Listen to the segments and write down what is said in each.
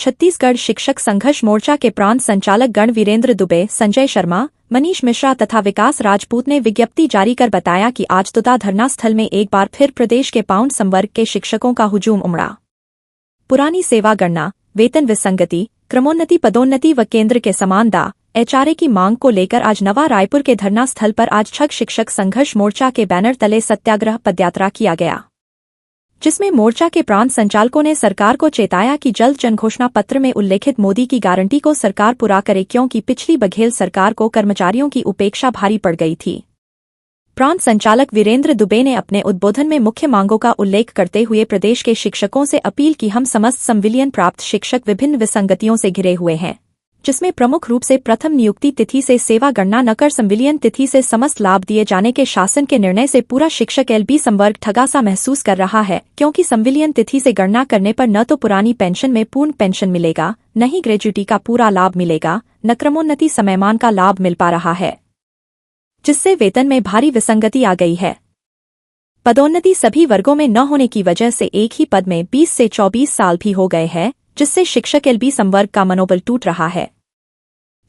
छत्तीसगढ़ शिक्षक संघर्ष मोर्चा के प्रांत संचालक गण वीरेंद्र दुबे, संजय शर्मा, मनीष मिश्रा तथा विकास राजपूत ने विज्ञप्ति जारी कर बताया कि आज तुदा धरना स्थल में एक बार फिर प्रदेश के पाउंड संवर्ग के शिक्षकों का हुजूम उमड़ा। पुरानी सेवा गणना, वेतन विसंगति, क्रमोन्नति, पदोन्नति व केंद्र के समानता एचआरए की मांग को लेकर आज नवा रायपुर के धरना स्थल पर आज छग शिक्षक संघर्ष मोर्चा के बैनर तले सत्याग्रह पदयात्रा किया गया, जिसमें मोर्चा के प्रांत संचालकों ने सरकार को चेताया कि जल्द जनघोषणा पत्र में उल्लेखित मोदी की गारंटी को सरकार पूरा करे, क्योंकि पिछली बघेल सरकार को कर्मचारियों की उपेक्षा भारी पड़ गई थी। प्रांत संचालक वीरेंद्र दुबे ने अपने उद्बोधन में मुख्य मांगों का उल्लेख करते हुए प्रदेश के शिक्षकों से अपील की। हम समस्त संविलियन प्राप्त शिक्षक विभिन्न विसंगतियों से घिरे हुए हैं, जिसमें प्रमुख रूप से प्रथम नियुक्ति तिथि से सेवा गणना न कर संविलियन तिथि से समस्त लाभ दिए जाने के शासन के निर्णय से पूरा शिक्षक एलबी संवर्ग ठगासा महसूस कर रहा है, क्योंकि संविलियन तिथि से गणना करने पर न तो पुरानी पेंशन में पूर्ण पेंशन मिलेगा, न ही ग्रेजुटी का पूरा लाभ मिलेगा, न क्रमोन्नति समयमान का लाभ मिल पा रहा है, जिससे वेतन में भारी विसंगति आ गई है। पदोन्नति सभी वर्गों में न होने की वजह से एक ही पद में 20 से 24 साल भी हो गए हैं, जिससे शिक्षक एलबी संवर्ग का मनोबल टूट रहा है।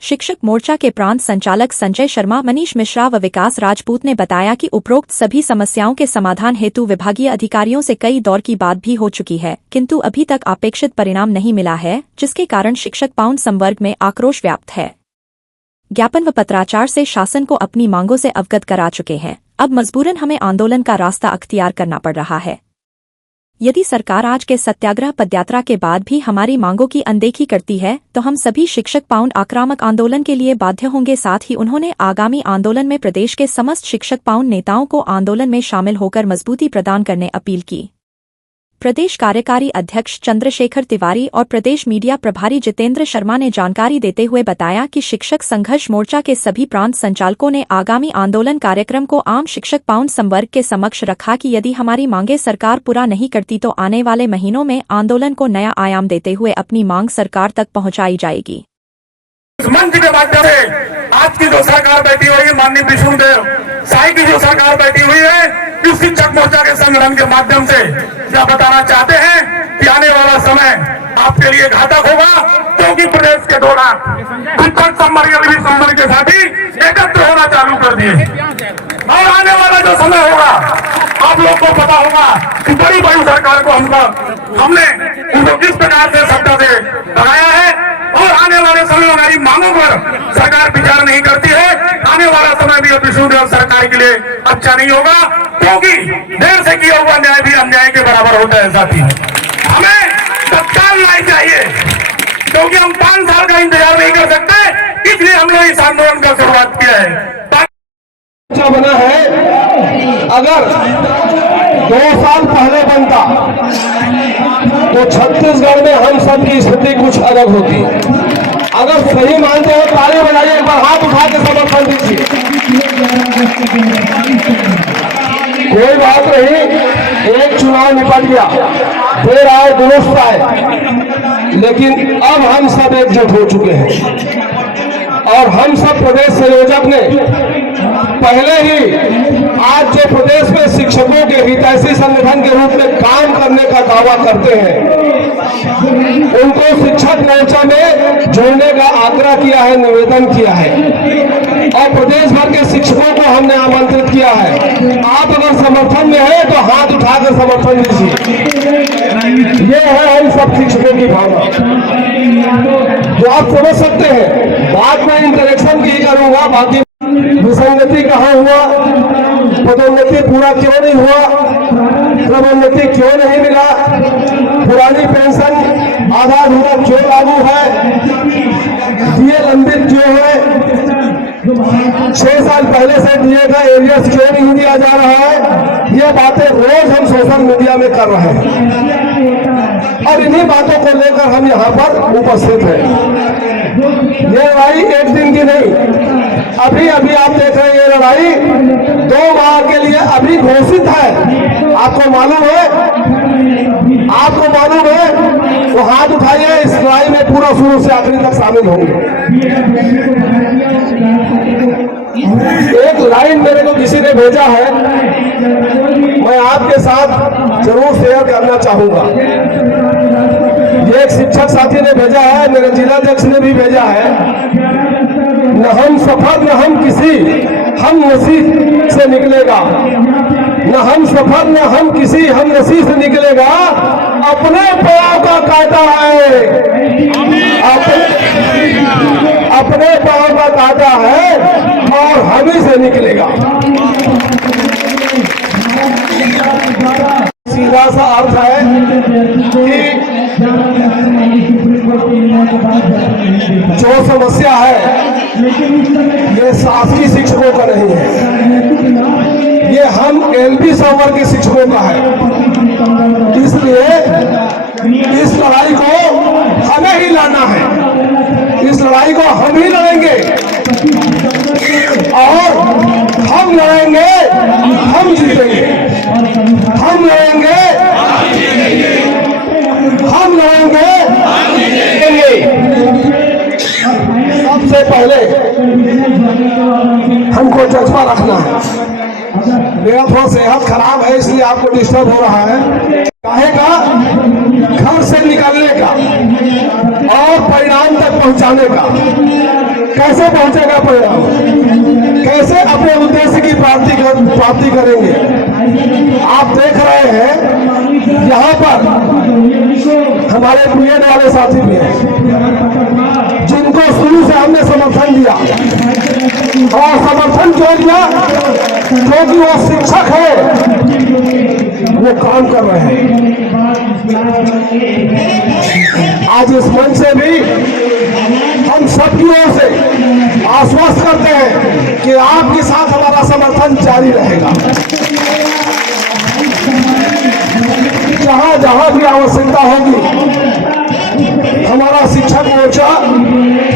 शिक्षक मोर्चा के प्रांत संचालक संजय शर्मा, मनीष मिश्रा व विकास राजपूत ने बताया कि उपरोक्त सभी समस्याओं के समाधान हेतु विभागीय अधिकारियों से कई दौर की बात भी हो चुकी है, किंतु अभी तक अपेक्षित परिणाम नहीं मिला है, जिसके कारण शिक्षक पाउंड संवर्ग में आक्रोश व्याप्त है। ज्ञापन व पत्राचार से शासन को अपनी मांगों से अवगत करा चुके हैं। अब मजबूरन हमें आंदोलन का रास्ता अख्तियार करना पड़ रहा है। यदि सरकार आज के सत्याग्रह पदयात्रा के बाद भी हमारी मांगों की अनदेखी करती है तो हम सभी शिक्षक पाउंड आक्रामक आंदोलन के लिए बाध्य होंगे। साथ ही उन्होंने आगामी आंदोलन में प्रदेश के समस्त शिक्षक पाउंड नेताओं को आंदोलन में शामिल होकर मजबूती प्रदान करने अपील की। प्रदेश कार्यकारी अध्यक्ष चंद्रशेखर तिवारी और प्रदेश मीडिया प्रभारी जितेंद्र शर्मा ने जानकारी देते हुए बताया कि शिक्षक संघर्ष मोर्चा के सभी प्रांत संचालकों ने आगामी आंदोलन कार्यक्रम को आम शिक्षक पाउंड संवर्ग के समक्ष रखा कि यदि हमारी मांगे सरकार पूरा नहीं करती तो आने वाले महीनों में आंदोलन को नया आयाम देते हुए अपनी मांग सरकार तक पहुंचाई जाएगी। इस मंच के माध्यम से आज की जो सरकार बैठी हुई है, माननीय विष्णुदेव साई की जो सरकार बैठी हुई है, इस शिक्षक मोर्चा के संगठन के माध्यम से क्या बताना चाहते हैं कि आने वाला समय आपके लिए घातक होगा, क्योंकि प्रदेश के 2 लाख शिक्षक संवर्ग के साथी एकत्र होना चालू कर दिए और आने वाला जो समय होगा आप लोग को पता होगा कि बड़ी बड़ी सरकार को हमने उनको किस प्रकार से सत्ता से भगाया है और आने वाले समय में हमारी मांगों पर सरकार विचार नहीं करती है। आने वाला समय भी विष्णुदेव सरकार के लिए अच्छा नहीं होगा, क्योंकि देर से किया हुआ न्याय भी अन्याय के बराबर होता है। साथी हमें तत्काल न्याय चाहिए, क्योंकि हम 5 साल का इंतजार नहीं कर सकते, इसलिए हम लोग इस आंदोलन का शुरुआत किया है। बना है, अगर 2 साल पहले बनता तो छत्तीसगढ़ में हम सब की स्थिति कुछ अलग होती। अगर सही मानते हो ताली बजाइए, एक बार हाथ उठा के समर्थन दीजिए। कोई बात नहीं, एक चुनाव निपट गया, फिर आए दुरुस्त आए, लेकिन अब हम सब एकजुट हो चुके हैं और हम सब प्रदेश संयोजक ने पहले ही आज जो प्रदेश में शिक्षकों के हितैषी संगठन के रूप में काम करने का दावा करते हैं, उनको शिक्षक मोर्चा में जोड़ने का आग्रह किया है, निवेदन किया है और प्रदेश भर के शिक्षकों को हमने आमंत्रित किया है। आप अगर समर्थन में है तो हाथ उठाकर समर्थन दीजिए। ये है हम सब शिक्षकों की भावना, जो आप समझ सकते हैं। बाद में इंटरेक्शन की करूंगा, बाकी विसंगति कहाँ हुआ, पदोन्नति पूरा क्यों नहीं हुआ, क्रमोन्नति क्यों नहीं मिला, पुरानी पेंशन आधा अधूरा क्यों लागू है, ये लंबित क्यों है, 6 साल पहले से दिए गए एरियर्स क्यों नहीं दिया जा रहा है, ये बातें रोज हम सोशल मीडिया में कर रहे हैं और इन्हीं बातों को लेकर हम यहाँ पर उपस्थित हैं। ये लड़ाई एक दिन की नहीं, अभी अभी आप देख रहे हैं, ये लड़ाई 2 माह के लिए अभी घोषित है। आपको मालूम है, आपको मालूम है, तो हाथ उठाइए, इस लड़ाई में पूरा शुरू से आखिरी तक शामिल होंगे। एक लाइन मेरे को किसी ने भेजा है, मैं आपके साथ जरूर शेयर करना चाहूंगा। ये एक शिक्षक साथी ने भेजा है, मेरे जिलाध्यक्ष ने भी भेजा है, न हम सफर न हम किसी, हम नसीब से निकलेगा। न हम सफर न हम किसी, हम नसीब से निकलेगा। अपने पाँव का काटा है, अपने पाँव का काटा है और हम ही से निकलेगा। सीधा सा अर्थ है कि जो समस्या है ये शासकीय शिक्षकों का नहीं है, ये हम एलपी संवर्ग के शिक्षकों का है। इसलिए इस लड़ाई को हमें ही लड़ना है, इस लड़ाई को हम ही लड़ेंगे और हम लड़ेंगे, हम जीतेंगे, हम लड़ेंगे, हम लड़ेंगे। सबसे पहले हमको जज्बा रखना है। मेरा थोड़ा सेहत खराब है इसलिए आपको डिस्टर्ब हो रहा है। काहे का? घर से निकलने का और परिणाम तक पहुंचाने का। कैसे पहुंचेगा परिणाम? कैसे अपने उद्देश्य की प्राप्ति करेंगे? आप देख रहे हैं यहाँ पर हमारे बीएड वाले साथी भी हैं जिनको शुरू से हमने समर्थन दिया, और समर्थन क्यों दिया? क्योंकि वो शिक्षक है, वो काम कर रहे हैं। आज इस मंच से भी हम सबकी ओर से आश्वस्त करते हैं कि आपके साथ हमारा समर्थन जारी रहेगा। जहां जहां भी आवश्यकता होगी हमारा शिक्षक मोर्चा,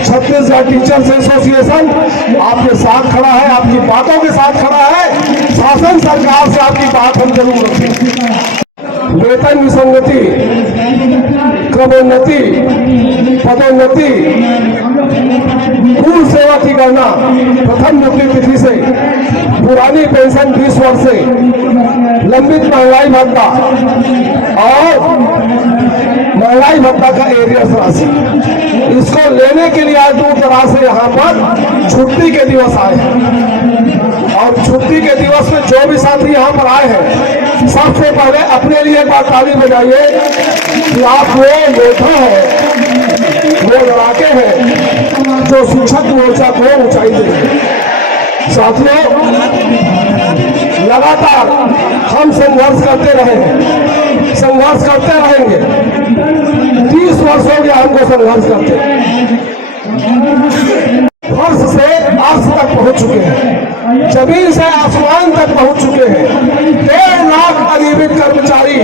छत्तीसगढ़ टीचर्स एसोसिएशन आपके साथ खड़ा है, आपकी बातों के साथ खड़ा है। शासन सरकार से आपकी बात हम जरूर रखें। वेतन विसंगति, क्रमोन्नति, पदोन्नति, पूर्व सेवा की गणना प्रथम नियुक्ति तिथि से, पुरानी पेंशन 20 वर्ष से, लंबित महंगाई भत्ता और महंगाई भत्ता का एरियर्स राशि, इसको लेने के लिए आज दूर दराज से यहाँ पर छुट्टी के दिवस आए हैं। और छुट्टी के दिवस में जो भी साथी यहाँ पर आए हैं, सबसे पहले अपने लिए एक बार ताली बजाइए कि आप वो योद्धा है, वो लड़ाके हैं जो शिक्षक मोर्चा को ऊंचाई देंगे। साथियों, लगातार हम संघर्ष करते रहे हैं, संघर्ष करते रहेंगे। 30 वर्ष हो गया हमको संघर्ष करते, फर्श से अर्श तक पहुंच चुके हैं, जमीन से आसमान तक पहुंच चुके हैं। 1.5 लाख अनियमित कर्मचारी,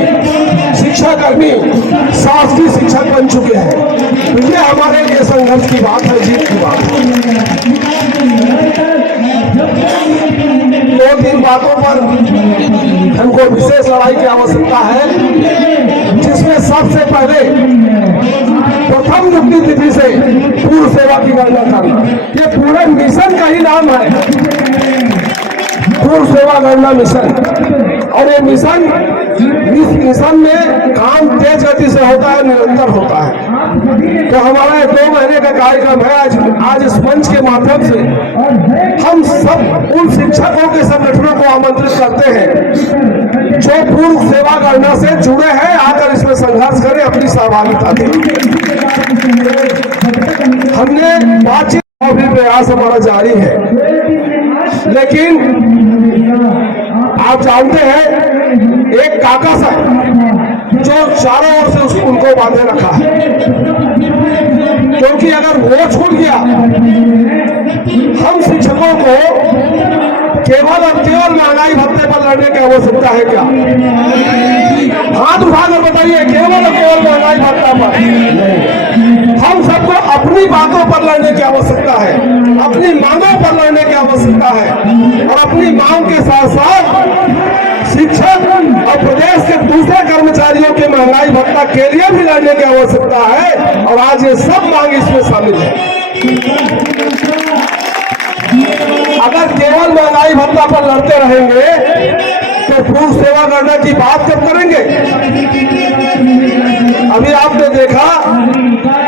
शिक्षाकर्मी शासकीय शिक्षक बन चुके हैं। तो ये हमारे लिए संघर्ष की बात है, जीत की बात है। 2-3 बातों पर हमको विशेष लड़ाई की आवश्यकता है, जिसमें सबसे पहले प्रथम नियुक्ति तिथि से पूर्व सेवा की गणना करना। ये पूरे मिशन का ही नाम है, पूर्व सेवा गणना मिशन। और ये मिशन, इस मिशन में काम तेज गति से होता है, निरंतर होता है। तो हमारा 2 महीने का कार्यक्रम है। आज इस मंच के माध्यम से हम सब उन शिक्षकों के संगठनों को आमंत्रित करते हैं जो पूर्व सेवा गणना से जुड़े हैं, आकर इसमें संघर्ष करें, अपनी सहभागिता दें। हमने बातचीत और भी प्रयास हमारा जारी है, लेकिन आप जानते हैं एक काका सा जो चारों ओर से उनको बांधे रखा है, क्योंकि अगर वो छूट गया, हम शिक्षकों को केवल और केवल महंगाई भत्ते पर लड़ने की आवश्यकता है क्या? हाथ उठाकर बताइए, केवल और केवल महंगाई भत्ता पर? हम सबको अपनी बातों पर लड़ने की आवश्यकता है, अपनी मांगों पर लड़ने की आवश्यकता है, और अपनी मांग के साथ साथ शिक्षक और प्रदेश के दूसरे कर्मचारियों के महंगाई भत्ता के लिए भी लड़ने की आवश्यकता है। और आज ये सब मांग इसमें शामिल है। अगर केवल महंगाई भत्ता पर लड़ते रहेंगे तो पूर्व सेवा गणना की बात कब करेंगे? अभी आपने देखा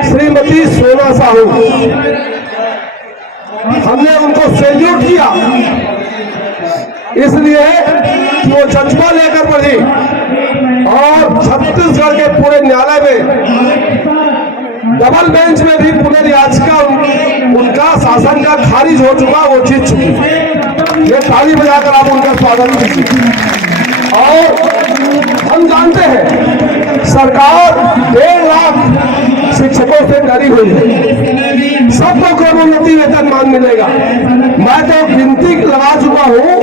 श्रीमती सोना साहू, हमने उनको सैल्यूट किया इसलिए कि वो जज्बा लेकर बढ़ी और छत्तीसगढ़ के पूरे न्यायालय में डबल बेंच में भी पुनर्याचिका उनका शासन का खारिज हो चुका, वो जीत चुकी। ये ताली बजाकर आप उनका स्वागत कीजिए। और हम जानते हैं सरकार 1.5 लाख शिक्षकों से डरी हुई है, सबको क्रमोन्नति वेतनमान मिलेगा। मैं तो गिनती लगा चुका हूं,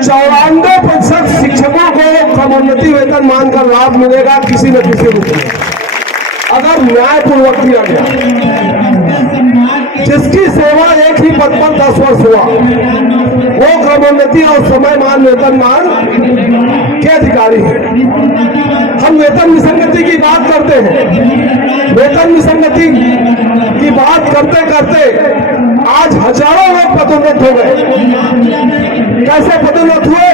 94% शिक्षकों को क्रमोन्नति वेतनमान का लाभ मिलेगा किसी न किसी रूप में, अगर न्यायपूर्वक किया गया। जिसकी सेवा एक ही पद पर 10 वर्ष हुआ वो क्रमोन्नति और समयमान वेतनमान के अधिकारी है। हम वेतन विसंगति की बात करते हैं, वेतन विसंगति की बात करते करते आज हजारों लोग पदोन्नत हो गए। कैसे पदोन्नत हुए?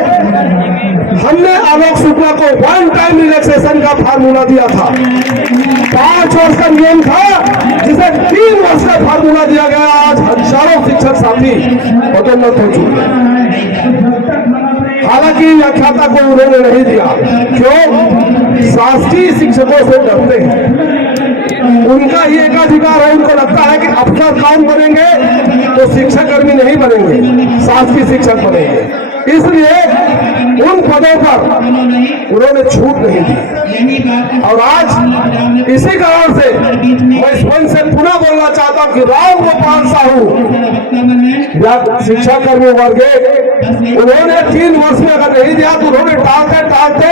हमने आलोक शुक्ला को 1 टाइम रिलैक्सेशन का फार्मूला दिया था, 5 वर्ष का नियम था जिसे 3 वर्ष का फार्मूला दिया गया। आज हजारों शिक्षक साथी पदोन्नत हो चुके हैं। हालांकि व्याख्याता को उन्होंने नहीं दिया, क्यों? शासकीय शिक्षकों से डरते हैं, उनका ये एकाधिकार है। उनको लगता है कि अफसर काम बनेंगे तो शिक्षक कर्मी नहीं बनेंगे, शासकीय शिक्षक बनेंगे, इसलिए उन पदों पर उन्होंने छूट नहीं दी। और आज इसी कारण से मैं इस मंच से पुनः बोलना चाहता हूं कि राम गोपाल साहू शिक्षा कर्मी वर्ग, उन्होंने 3 वर्ष में अगर नहीं दिया तो उन्होंने टालते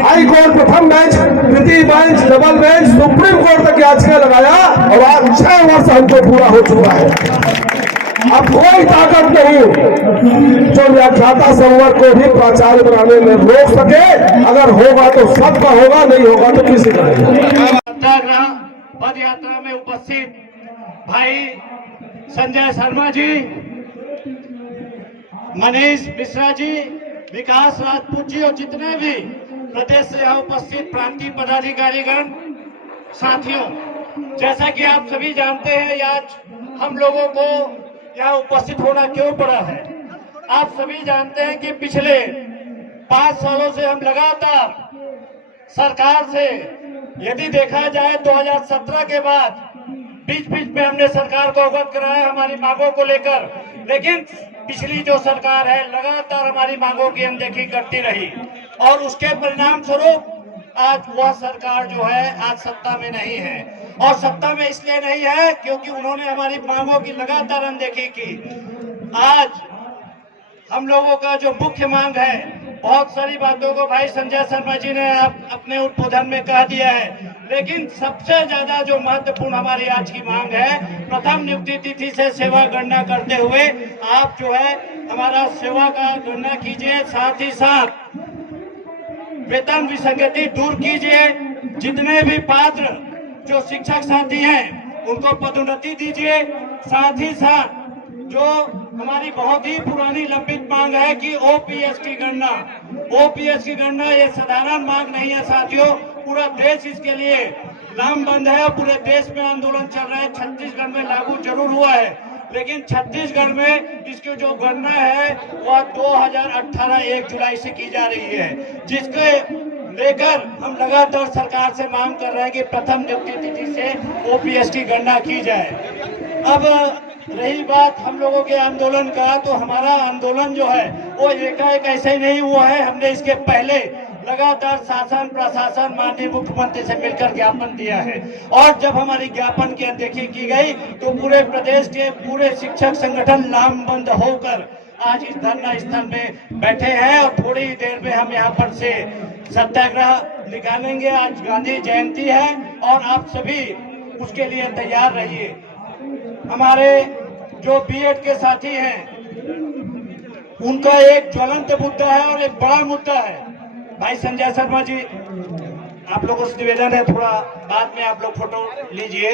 हाई कोर्ट प्रथम बेंच, द्वितीय bench, double bench, supreme court तक याचिका लगाया और आज 6 वर्ष हमको पूरा हो चुका है। अब कोई ताकत नहीं जो व्याख्याता संवर्ग को भी प्राचार्य बनाने में रोक सके। अगर होगा तो सबका होगा, नहीं होगा तो किसी का नहीं। सत्याग्रह पद यात्रा में उपस्थित भाई संजय शर्मा जी, मनीष मिश्रा जी, विकास राजपूत जी और जितने भी प्रदेश से यहाँ उपस्थित प्रांतीय पदाधिकारीगण साथियों, जैसा कि आप सभी जानते हैं आज हम लोगों को यहाँ उपस्थित होना क्यों पड़ा है। आप सभी जानते हैं कि पिछले 5 सालों से हम लगातार सरकार से, यदि देखा जाए 2017 के बाद बीच बीच में हमने सरकार को अवगत कराया हमारी मांगों को लेकर, लेकिन पिछली जो सरकार है लगातार हमारी मांगों की अनदेखी करती रही और उसके परिणाम स्वरूप आज वह सरकार जो है आज सत्ता में नहीं है। और सत्ता में इसलिए नहीं है क्योंकि उन्होंने हमारी मांगों की लगातार अनदेखी की। आज हम लोगों का जो मुख्य मांग है, बहुत सारी बातों को भाई संजय शर्मा जी ने अपने उद्बोधन में कह दिया है, लेकिन सबसे ज्यादा जो महत्वपूर्ण हमारी आज की मांग है, प्रथम नियुक्ति तिथि से सेवा गणना करते हुए आप जो है हमारा सेवा का गणना कीजिए, साथ ही साथ वेतन विसंगति दूर कीजिए। जितने भी पात्र जो शिक्षक साथी हैं उनको पदोन्नति दीजिए। साथ ही साथ जो हमारी बहुत ही पुरानी लंबित मांग है कि ओपीएस की गणना ये साधारण मांग नहीं है साथियों, पूरा देश इसके लिए लामबंद है और पूरे देश में आंदोलन चल रहा है। छत्तीसगढ़ में लागू जरूर हुआ है, लेकिन छत्तीसगढ़ में इसकी जो गणना है वह 2018 1 जुलाई से की जा रही है, जिसके लेकर हम लगातार सरकार से मांग कर रहे हैं कि प्रथम नियुक्ति तिथि से ओपीएस की गणना की जाए। अब रही बात हम लोगों के आंदोलन का, तो हमारा आंदोलन जो है वो एकाएक ऐसे ही नहीं हुआ है। हमने इसके पहले लगातार शासन प्रशासन माननीय मुख्यमंत्री से मिलकर ज्ञापन दिया है और जब हमारी ज्ञापन की अनदेखी की गई तो पूरे प्रदेश के पूरे शिक्षक संगठन लामबंद होकर आज इस धरना स्थल में बैठे हैं और थोड़ी ही देर में हम यहाँ पर से सत्याग्रह निकालेंगे। आज गांधी जयंती है और आप सभी उसके लिए तैयार रहिए। हमारे जो बीएड के साथी हैं उनका एक ज्वलंत मुद्दा है और एक बड़ा मुद्दा है। भाई संजय शर्मा जी, आप लोगों से निवेदन है थोड़ा बाद में आप लोग फोटो लीजिए।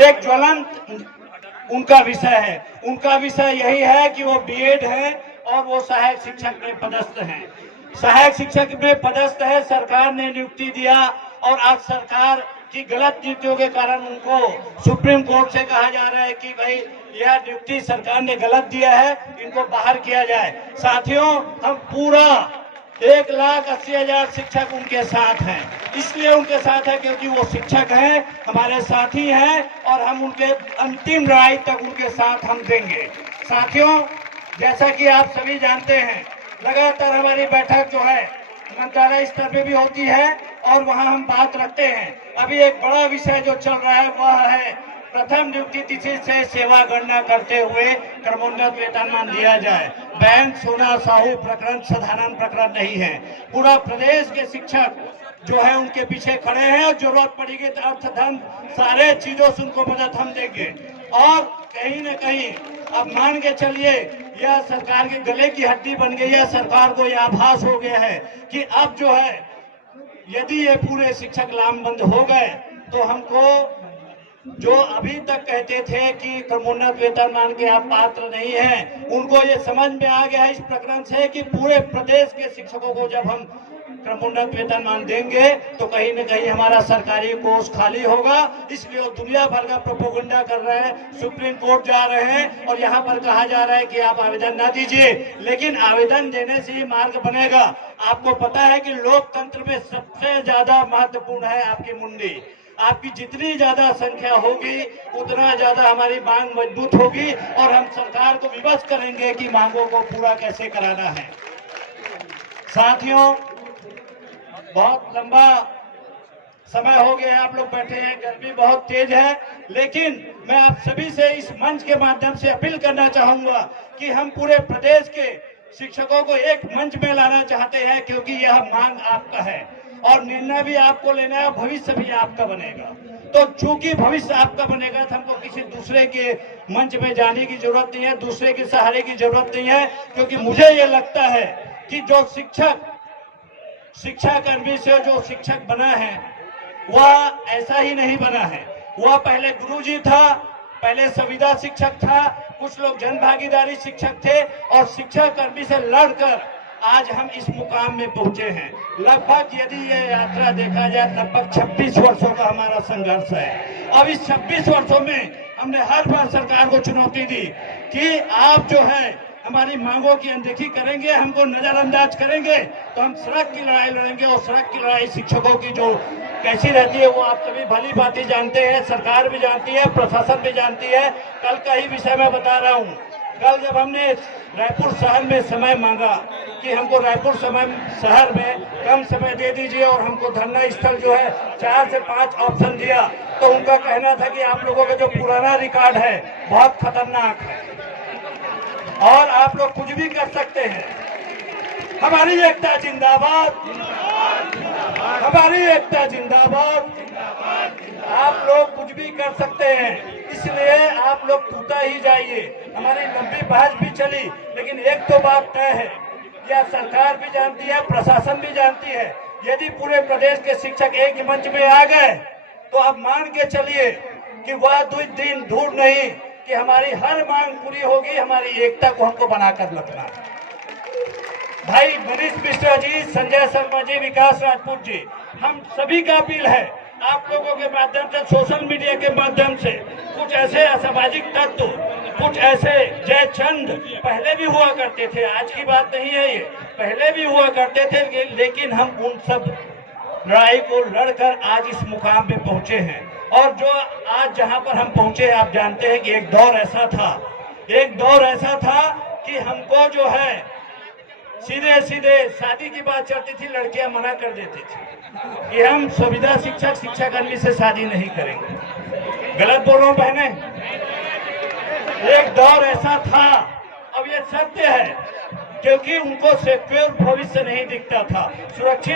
एक ज्वलंत उनका विषय है, उनका विषय यही है कि वो बीएड है और वो सहायक शिक्षक में पदस्थ हैं। सहायक शिक्षक में पदस्थ है, सरकार ने नियुक्ति दिया और आज सरकार की गलत नीतियों के कारण उनको सुप्रीम कोर्ट से कहा जा रहा है कि भाई यह नियुक्ति सरकार ने गलत दिया है, इनको बाहर किया जाए। साथियों, हम पूरा 1,80,000 शिक्षक उनके साथ हैं। इसलिए उनके साथ है क्योंकि वो शिक्षक हैं, हमारे साथी हैं और हम उनके अंतिम लड़ाई तक उनके साथ हम देंगे। साथियों, जैसा कि आप सभी जानते हैं, लगातार हमारी बैठक जो है मंत्रालय स्तर पे भी होती है और वहां हम बात रखते हैं। अभी एक बड़ा विषय जो चल रहा है वह है प्रथम नियुक्ति तिथि से सेवा गणना करते हुए क्रमोन्नत वेतनमान दिया जाए। बैंक सोना साहू प्रकरण साधारण प्रकरण नहीं है। पूरा प्रदेश के शिक्षक जो है उनके पीछे खड़े हैं और जरूरत पड़ेगी तो अर्थधन सारे चीजों से उनको मदद हम देंगे। और कहीं न कहीं अब मान के चलिए यह सरकार के गले की हड्डी बन गई है। सरकार को यह आभास हो गया है कि अब जो है यदि ये पूरे शिक्षक लामबंद हो गए तो हमको जो अभी तक कहते थे कि क्रमोन्नत वेतनमान के आप पात्र नहीं हैं, उनको ये समझ में आ गया है इस प्रकरण से कि पूरे प्रदेश के शिक्षकों को जब हम क्रमोन्नत वेतनमान देंगे तो कहीं न कहीं हमारा सरकारी कोष खाली होगा। इसलिए वो दुनिया भर का प्रोपेगेंडा कर रहे हैं, सुप्रीम कोर्ट जा रहे हैं और यहाँ पर कहा जा रहा है कि आप आवेदन ना दीजिए, लेकिन आवेदन देने से ही मार्ग बनेगा। आपको पता है कि लोकतंत्र में सबसे ज्यादा महत्वपूर्ण है आपकी मुंडी। आपकी जितनी ज्यादा संख्या होगी उतना ज्यादा हमारी मांग मजबूत होगी और हम सरकार को विवश करेंगे कि मांगों को पूरा कैसे कराना है। साथियों, बहुत लंबा समय हो गया है, आप लोग बैठे हैं, गर्मी बहुत तेज है, लेकिन मैं आप सभी से इस मंच के माध्यम से अपील करना चाहूंगा कि हम पूरे प्रदेश के शिक्षकों को एक मंच में लाना चाहते हैं, क्योंकि यह मांग आपका है और निर्णय भी आपको लेना है, भविष्य भी आपका बनेगा। तो चूंकि भविष्य आपका बनेगा तो हमको किसी दूसरे के मंच में जाने की जरूरत नहीं है, दूसरे के सहारे की जरूरत नहीं है, क्योंकि मुझे ये लगता है कि जो शिक्षाकर्मी से जो शिक्षक बना है वह ऐसा ही नहीं बना है। वह पहले गुरुजी था, पहले संविदा शिक्षक था, कुछ लोग जन भागीदारी शिक्षक थे और शिक्षाकर्मी से लड़कर आज हम इस मुकाम में पहुंचे हैं। लगभग यदि ये यात्रा देखा जाए लगभग 26 वर्षों का हमारा संघर्ष है। अब इस 26 वर्षों में हमने हर बार सरकार को चुनौती दी कि आप जो है हमारी मांगों की अनदेखी करेंगे, हमको नजरअंदाज करेंगे तो हम सड़क की लड़ाई लड़ेंगे। और सड़क की लड़ाई शिक्षकों की जो कैसी रहती है वो आप सभी भली भांति जानते हैं, सरकार भी जानती है, प्रशासन भी जानती है। कल का ही विषय मैं बता रहा हूँ। कल जब हमने रायपुर शहर में समय मांगा कि हमको रायपुर शहर में कम समय दे दीजिए और हमको धरना स्थल जो है 4 से 5 ऑप्शन दिया, तो उनका कहना था कि आप लोगों का जो पुराना रिकॉर्ड है बहुत खतरनाक है और आप लोग कुछ भी कर सकते हैं। हमारी एकता जिंदाबाद, हमारी एकता जिंदाबाद। आप लोग कुछ भी कर सकते हैं, इसलिए आप लोग टूटा ही जाइए। हमारी लंबी बहस भी चली, लेकिन एक तो बात तय है, यह सरकार भी जानती है, प्रशासन भी जानती है, यदि पूरे प्रदेश के शिक्षक एक ही मंच में आ गए तो अब मान के चलिए कि वह 2 दिन दूर नहीं कि हमारी हर मांग पूरी होगी। हमारी एकता को हमको बनाकर रखना। भाई मनीष मिश्रा जी, संजय शर्मा जी, विकास राजपूत जी, हम सभी का अपील है आप लोगों के माध्यम से, सोशल मीडिया के माध्यम से, कुछ ऐसे असामाजिक तत्व, कुछ ऐसे जयचंद पहले भी हुआ करते थे, आज की बात नहीं है ये, पहले भी हुआ करते थे, लेकिन हम उन सब लड़ाई को लड़कर आज इस मुकाम पे पहुंचे हैं। और जो आज जहां पर हम पहुंचे, आप जानते हैं कि एक दौर ऐसा था कि हमको जो है सीधे सीधे शादी की बात चलती थी, लड़कियां मना कर देती थी कि हम संविदा शिक्षाकर्मी से शादी नहीं करेंगे। गलत बोल रहा हूं बहने? एक दौर ऐसा था। अब ये सत्य है, क्योंकि उनको सिक्योर भविष्य नहीं दिखता था, सुरक्षित